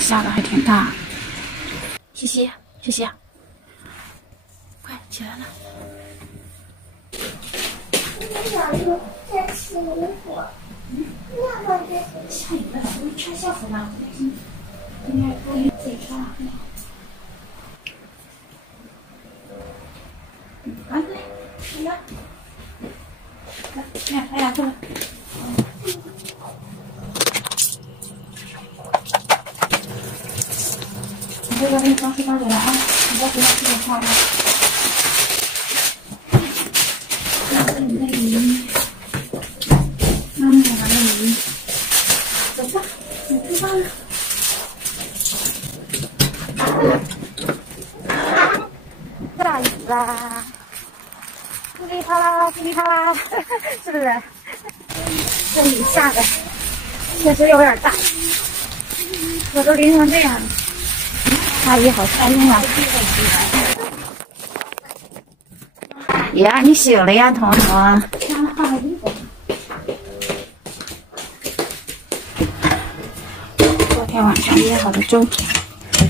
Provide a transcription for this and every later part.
下的还挺大。西西，西西，快起来了！我小姨夫在洗衣服，那么这下雨了，不是穿校服吗？应该不用自己穿了。啊，对，是呀。来，来呀，过来。我这边给你装书包里了啊，你在学校吃点饭吧。这里的雨衣，妈妈拿的雨衣，走吧，你出发了。下雨啦！噼里啪啦，噼里啪啦，是不是？这雨下的确实有点大，我都淋成这样了。阿姨好开心啊！呀，你醒了呀，彤彤。让他换个衣服。昨天晚上约好的粥。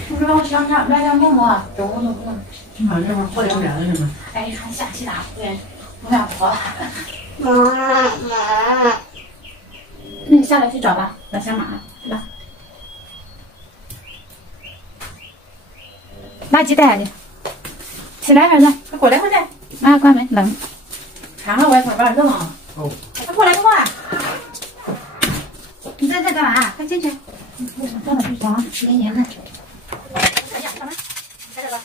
不知道我想买点馍馍，中午都不能。你看这会儿过两天了是吗？哎，穿下期大对，我俩婆。妈，那你下来去找吧，找小马，是吧？垃圾带下去。起来，儿子，快过来，快点！啊，关门，冷。看看外头外冷啊。哦。快过来，快过来！你在这干嘛？快进去。我想上哪去床？黏黏的。哎呀，干嘛？在这吧。